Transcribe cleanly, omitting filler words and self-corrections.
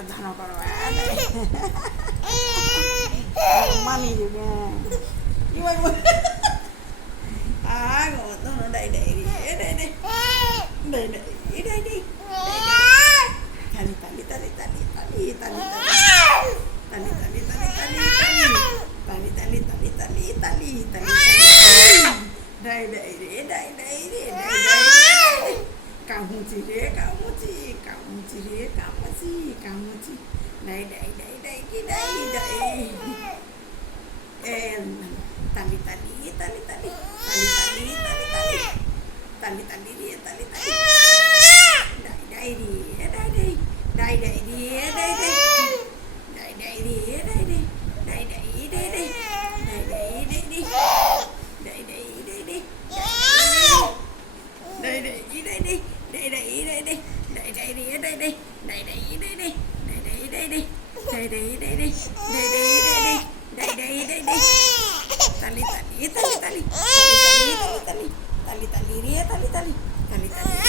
બધાનો કરવા માની ગયું આ ગોતો નો ડાઈ ડાઈ ડાઈ ડાઈ ડાઈ તાલી તાલી તાલી તાલી તાલી તાલી તાલી તાલી તાલી તાલી તાલી તાલી તાલી તાલી ડાઈ ડાઈ રે ડાઈ ડાઈ રે ડાઈ ડાઈ કામુચી રે કામુચી કામુચી રે કામુચી કામુચી ડાઈ ડાઈ ડાઈ ડાઈ કી ડાઈ ડાઈ તાલી તાલી તાલી તાલી તાલી તાલી તાલી તાલી તાલી રે તાલી તાલી ડાઈ રે ડાઈ ડાઈ ડાઈ રે ડાઈ ડાઈ રે ડાઈ ડાઈ રે ડાઈ ડાઈ તાલી તાલી